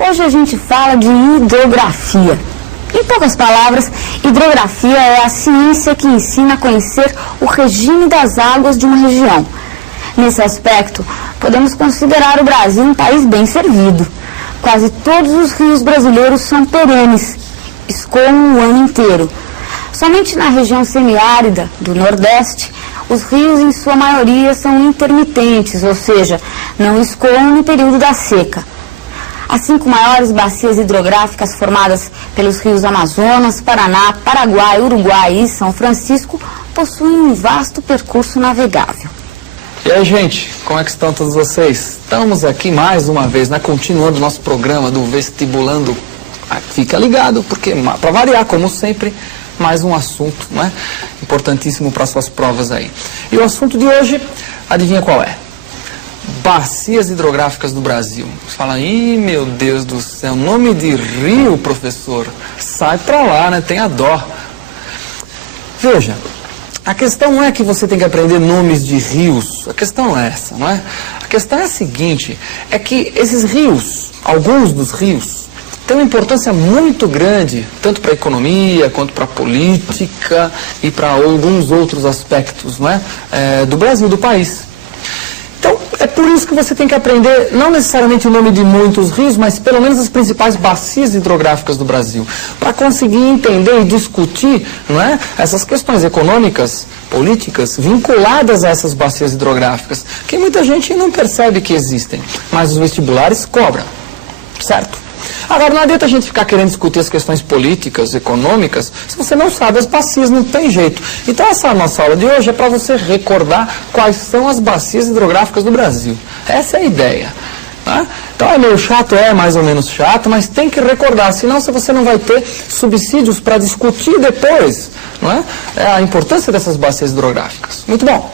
Hoje a gente fala de hidrografia. Em poucas palavras, hidrografia é a ciência que ensina a conhecer o regime das águas de uma região. Nesse aspecto, podemos considerar o Brasil um país bem servido. Quase todos os rios brasileiros são perenes, escoam o ano inteiro. Somente na região semiárida do Nordeste, os rios em sua maioria são intermitentes, ou seja, não escoam no período da seca. As 5 maiores bacias hidrográficas formadas pelos rios Amazonas, Paraná, Paraguai, Uruguai e São Francisco possuem um vasto percurso navegável. E aí, gente, como é que estão todos vocês? Estamos aqui mais uma vez, né, continuando o nosso programa do Vestibulando. Fica ligado, porque, para variar, como sempre, mais um assunto, né, importantíssimo para suas provas aí. E o assunto de hoje, adivinha qual é? Bacias hidrográficas do Brasil. Você fala, ih, meu Deus do céu, nome de rio, professor. Sai pra lá, né? Tenha dó. Veja, a questão não é que você tem que aprender nomes de rios. A questão não é essa, não é? A questão é a seguinte, é que esses rios, alguns dos rios, têm uma importância muito grande, tanto para a economia, quanto para a política e para alguns outros aspectos, não é? Do Brasil, do país. Então, é por isso que você tem que aprender, não necessariamente o nome de muitos rios, mas pelo menos as principais bacias hidrográficas do Brasil, para conseguir entender e discutir, não é, essas questões econômicas, políticas, vinculadas a essas bacias hidrográficas, que muita gente não percebe que existem, mas os vestibulares cobram, certo? Agora, não adianta a gente ficar querendo discutir as questões políticas, econômicas, se você não sabe as bacias, não tem jeito. Então, essa nossa aula de hoje é para você recordar quais são as bacias hidrográficas do Brasil. Essa é a ideia. Tá? Então, é meio chato, é mais ou menos chato, mas tem que recordar, senão você não vai ter subsídios para discutir depois, não é? A importância dessas bacias hidrográficas. Muito bom.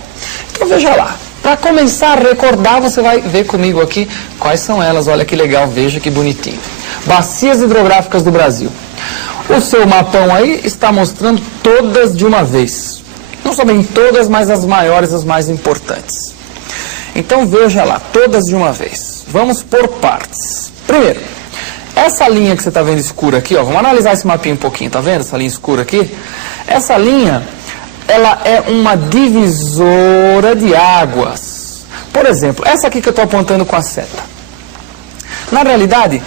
Então, veja lá. Para começar a recordar, você vai ver comigo aqui quais são elas. Olha que legal, veja que bonitinho. Bacias hidrográficas do Brasil. O seu mapão aí está mostrando todas de uma vez. Não somente todas, mas as maiores, as mais importantes. Então veja lá, todas de uma vez. Vamos por partes. Primeiro, essa linha que você está vendo escura aqui, ó, vamos analisar esse mapinha um pouquinho, tá vendo essa linha escura aqui? Essa linha, ela é uma divisora de águas. Por exemplo, essa aqui que eu estou apontando com a seta. Na realidade,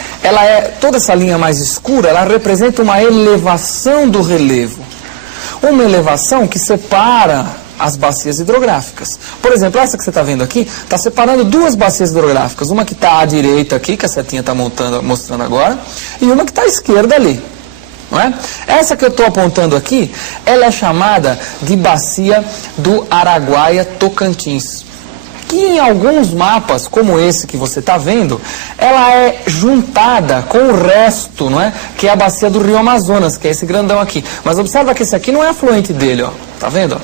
toda essa linha mais escura, ela representa uma elevação do relevo. Uma elevação que separa as bacias hidrográficas. Por exemplo, essa que você está vendo aqui, está separando duas bacias hidrográficas. Uma que está à direita aqui, que a setinha está mostrando agora, e uma que está à esquerda ali. Não é? Essa que eu estou apontando aqui, ela é chamada de bacia do Araguaia-Tocantins. Que em alguns mapas, como esse que você está vendo, ela é juntada com o resto, não é? Que é a bacia do Rio Amazonas, que é esse grandão aqui. Mas observa que esse aqui não é afluente dele, ó. Tá vendo?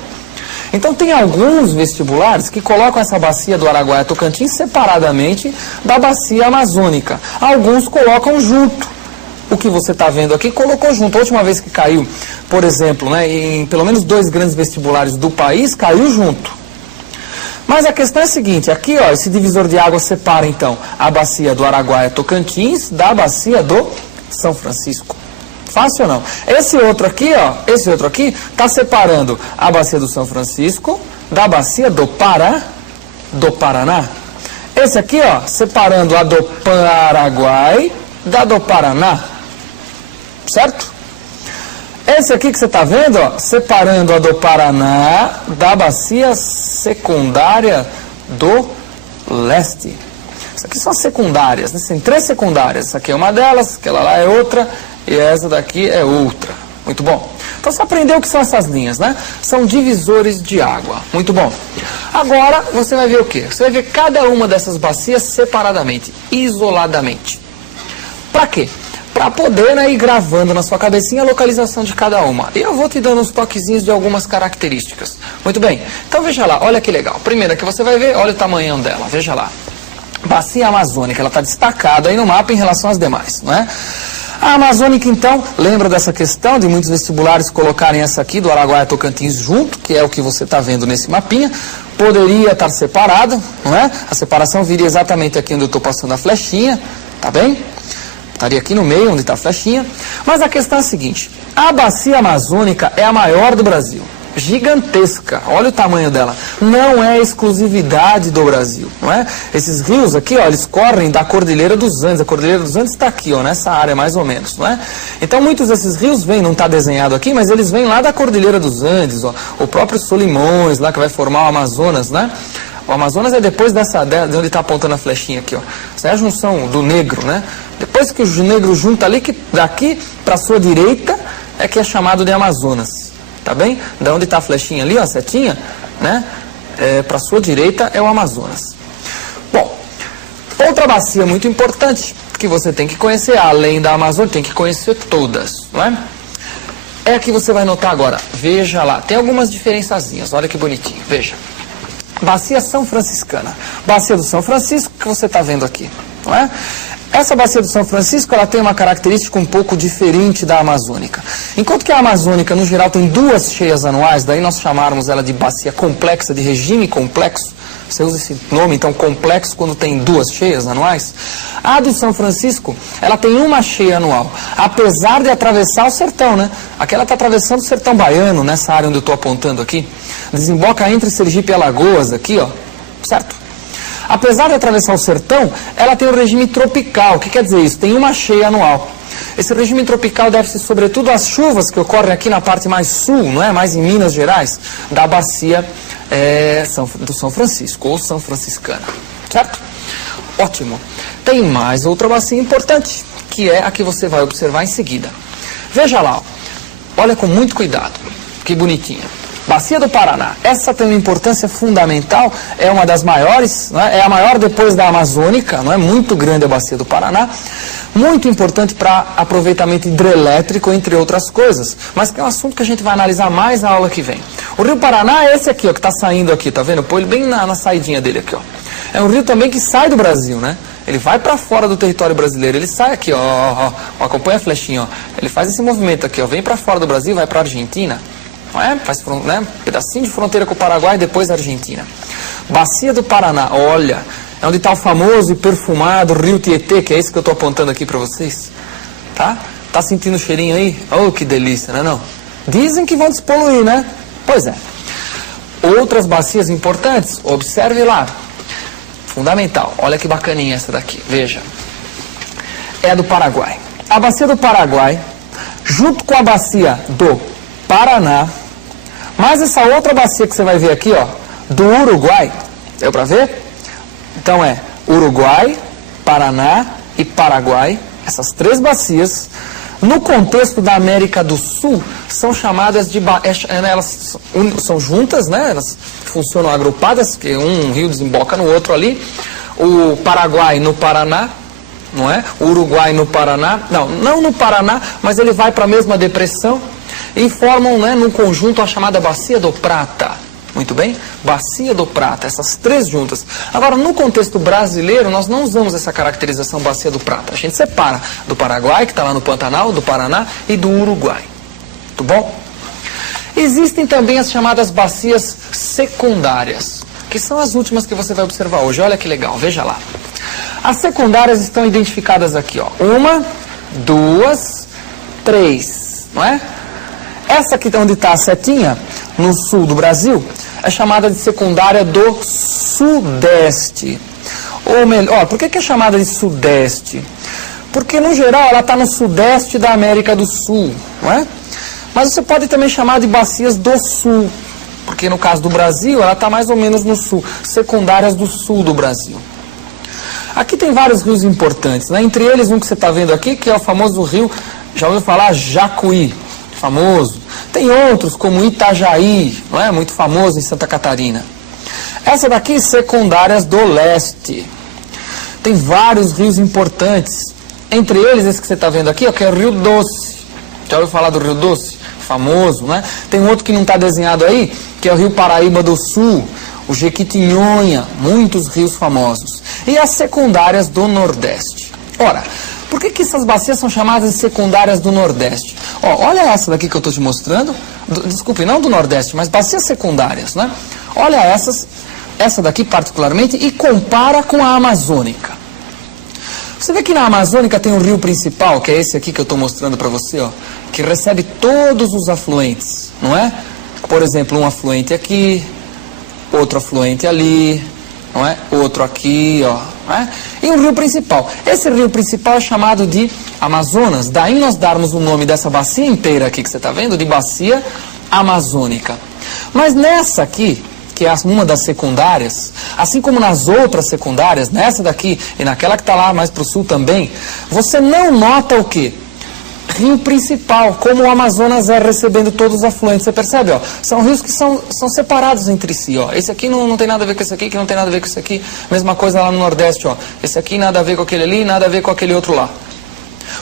Então tem alguns vestibulares que colocam essa bacia do Araguaia-Tocantins separadamente da bacia amazônica. Alguns colocam junto. O que você está vendo aqui colocou junto. A última vez que caiu, por exemplo, né, em pelo menos 2 grandes vestibulares do país, caiu junto. Mas a questão é a seguinte, aqui ó, esse divisor de água separa então a bacia do Araguaia-Tocantins da bacia do São Francisco. Fácil ou não? Esse outro aqui está separando a bacia do São Francisco da bacia do Paraná. Esse aqui ó, separando a do Paraguai da do Paraná. Certo? Esse aqui que você está vendo, ó, separando a do Paraná da bacia secundária do leste. Isso aqui são as secundárias, né? Tem 3 secundárias. Essa aqui é uma delas, aquela lá é outra e essa daqui é outra. Muito bom. Então você aprendeu o que são essas linhas, né? São divisores de água. Muito bom. Agora você vai ver o quê? Você vai ver cada uma dessas bacias separadamente, isoladamente. Para quê? Para poder, né, ir gravando na sua cabecinha a localização de cada uma. E eu vou te dando uns toquezinhos de algumas características. Muito bem. Então veja lá, olha que legal. Primeira que você vai ver, olha o tamanhão dela. Veja lá. Bacia Amazônica, ela está destacada aí no mapa em relação às demais, não é? A Amazônica, então, lembra dessa questão de muitos vestibulares colocarem essa aqui do Araguaia-Tocantins junto, que é o que você está vendo nesse mapinha. Poderia estar separado, não é? A separação viria exatamente aqui onde eu estou passando a flechinha, tá bem? estaria aqui no meio, onde está a flechinha. Mas a questão é a seguinte, a bacia amazônica é a maior do Brasil. Gigantesca, olha o tamanho dela. Não é exclusividade do Brasil, não é? Esses rios aqui, ó, eles correm da Cordilheira dos Andes. A Cordilheira dos Andes está aqui, ó, nessa área mais ou menos, não é? Então muitos desses rios vêm, não está desenhado aqui, mas eles vêm lá da Cordilheira dos Andes, ó. O próprio Solimões, lá que vai formar o Amazonas, né? O Amazonas é depois de onde está apontando a flechinha aqui, ó. Essa é a junção do Negro, né? Depois que o Negro junta ali, que daqui para a sua direita é que é chamado de Amazonas. Tá bem? Da onde está a flechinha ali, ó, a setinha, né? Para a sua direita é o Amazonas. Bom, outra bacia muito importante que você tem que conhecer, além da Amazônia, tem que conhecer todas, não é? É a que você vai notar agora. Veja lá, tem algumas diferençazinhas, olha que bonitinho, veja. Bacia São Franciscana. Bacia do São Francisco, que você está vendo aqui, não é? Essa bacia do São Francisco, ela tem uma característica um pouco diferente da amazônica. Enquanto que a amazônica, no geral, tem 2 cheias anuais, daí nós chamarmos ela de bacia complexa, de regime complexo. Você usa esse nome, então, complexo, quando tem 2 cheias anuais. A do São Francisco, ela tem 1 cheia anual, apesar de atravessar o sertão, né? Aqui ela está atravessando o sertão baiano, nessa área onde eu estou apontando aqui. Desemboca entre Sergipe e Alagoas, aqui, ó, certo? Apesar de atravessar o sertão, ela tem um regime tropical. O que quer dizer isso? Tem 1 cheia anual. Esse regime tropical deve-se sobretudo às chuvas que ocorrem aqui na parte mais sul, não é? Mais em Minas Gerais, da bacia do São Francisco, ou São Franciscana. Certo? Ótimo. Tem mais outra bacia importante, que é a que você vai observar em seguida. Veja lá, ó. Olha com muito cuidado. Que bonitinha. Bacia do Paraná, essa tem uma importância fundamental, é uma das maiores, né? É a maior depois da Amazônica, não é? Muito grande a Bacia do Paraná, muito importante para aproveitamento hidrelétrico, entre outras coisas, mas que é um assunto que a gente vai analisar mais na aula que vem. O Rio Paraná é esse aqui, ó, que está saindo aqui, tá vendo? Põe ele bem na saidinha dele aqui, ó. É um rio também que sai do Brasil, né? Ele vai para fora do território brasileiro, ele sai aqui, ó, acompanha a flechinha, ó. Ele faz esse movimento aqui, ó, vem para fora do Brasil, vai para a Argentina. Não é? Faz, né? Um pedacinho de fronteira com o Paraguai e depois a Argentina. Bacia do Paraná, olha, é onde está o famoso e perfumado Rio Tietê, que é esse que eu estou apontando aqui para vocês. Tá? Tá sentindo o cheirinho aí? Oh, que delícia, né não? Dizem que vão despoluir, né? Pois é. Outras bacias importantes, observe lá. Fundamental, olha que bacaninha essa daqui, veja. É a do Paraguai. A bacia do Paraguai, junto com a bacia do Paraná, mas essa outra bacia que você vai ver aqui, ó, do Uruguai, deu para ver? Então é Uruguai, Paraná e Paraguai, essas 3 bacias, no contexto da América do Sul, são chamadas de, elas são juntas, né? Elas funcionam agrupadas, que um rio desemboca no outro ali, o Paraguai no Paraná, não é? O Uruguai no Paraná, não no Paraná, mas ele vai para a mesma depressão, e formam, né, num conjunto a chamada Bacia do Prata. Muito bem? Bacia do Prata, essas 3 juntas. Agora, no contexto brasileiro, nós não usamos essa caracterização Bacia do Prata. A gente separa do Paraguai, que está lá no Pantanal, do Paraná, e do Uruguai. Muito bom? Existem também as chamadas bacias secundárias, que são as últimas que você vai observar hoje. Olha que legal, veja lá. As secundárias estão identificadas aqui, ó. 1, 2, 3, não é? Essa aqui onde está a setinha, no sul do Brasil, é chamada de secundária do Sudeste. Ou melhor, por que é chamada de Sudeste? Porque, no geral, ela está no Sudeste da América do Sul, não é? Mas você pode também chamar de bacias do Sul, porque no caso do Brasil, ela está mais ou menos no Sul, secundárias do Sul do Brasil. Aqui tem vários rios importantes, né? Entre eles um que você está vendo aqui, que é o famoso rio, já ouviu falar, Jacuí, famoso. Tem outros, como Itajaí, não é? Muito famoso em Santa Catarina. Essa daqui, secundárias do leste. Tem vários rios importantes. Entre eles, esse que você está vendo aqui, ó, que é o Rio Doce. Já ouviu falar do Rio Doce? Famoso, né? Tem outro que não está desenhado aí, que é o Rio Paraíba do Sul, o Jequitinhonha, muitos rios famosos. E as secundárias do Nordeste. Ora, por que essas bacias são chamadas de secundárias do Nordeste? Ó, olha essa daqui que eu estou te mostrando. Desculpe, não do Nordeste, mas bacias secundárias, né? Olha essa daqui particularmente, e compara com a amazônica. Você vê que na Amazônica tem um rio principal, que é esse aqui que eu estou mostrando para você, ó, que recebe todos os afluentes, não é? Por exemplo, um afluente aqui, outro afluente ali, não é? Outro aqui, ó, não é? E um rio principal. Esse rio principal é chamado de Amazonas. Daí nós darmos o nome dessa bacia inteira aqui que você está vendo, de bacia amazônica. Mas nessa aqui, que é uma das secundárias, assim como nas outras secundárias, nessa daqui e naquela que está lá mais para o sul também, você não nota o quê? Rio principal, como o Amazonas é recebendo todos os afluentes. Você percebe? Ó, são rios que são separados entre si. Ó. Esse aqui não tem nada a ver com esse aqui, que não tem nada a ver com esse aqui. Mesma coisa lá no Nordeste. Ó. Esse aqui nada a ver com aquele ali, nada a ver com aquele outro lá.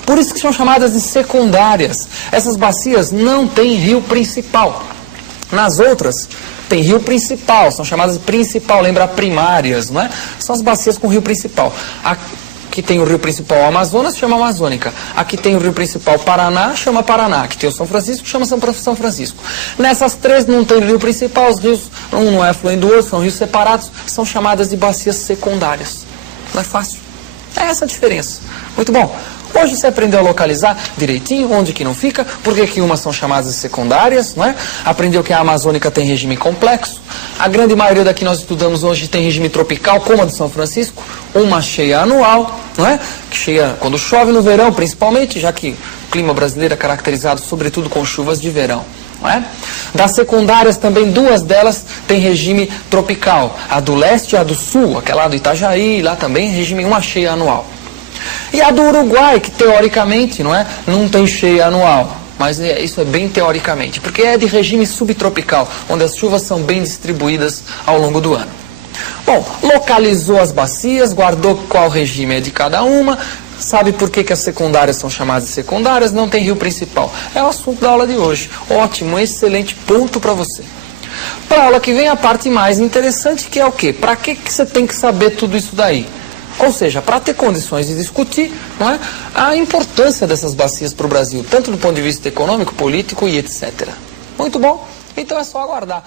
Por isso que são chamadas de secundárias. Essas bacias não têm rio principal. Nas outras, tem rio principal, são chamadas de principal, lembra primárias, não é? São as bacias com rio principal. Aqui tem o rio principal Amazonas, chama Amazônica. Aqui tem o rio principal Paraná, chama Paraná. Aqui tem o São Francisco, chama São Francisco. Nessas três não tem rio principal, os rios, um não é afluente do outro, são rios separados, são chamadas de bacias secundárias. Não é fácil? É essa a diferença. Muito bom. Hoje você aprendeu a localizar direitinho onde que não fica, porque que umas são chamadas de secundárias, não é? Aprendeu que a Amazônica tem regime complexo. A grande maioria daqui nós estudamos hoje tem regime tropical, como a de São Francisco, uma cheia anual, não é? Que cheia quando chove no verão, principalmente, já que o clima brasileiro é caracterizado sobretudo com chuvas de verão. Não é? Das secundárias também, duas delas têm regime tropical. A do leste e a do sul, aquela do Itajaí, lá também regime uma cheia anual. E a do Uruguai, que teoricamente não tem cheia anual, mas isso é bem teoricamente, porque é de regime subtropical, onde as chuvas são bem distribuídas ao longo do ano. Bom, localizou as bacias, guardou qual regime é de cada uma, sabe por que as secundárias são chamadas de secundárias, não tem rio principal. É o assunto da aula de hoje. Ótimo, excelente ponto para você. Para a aula que vem, a parte mais interessante, que é o quê? Para que você tem que saber tudo isso daí? Ou seja, para ter condições de discutir, não é, a importância dessas bacias para o Brasil, tanto do ponto de vista econômico, político e etc. Muito bom, então é só aguardar.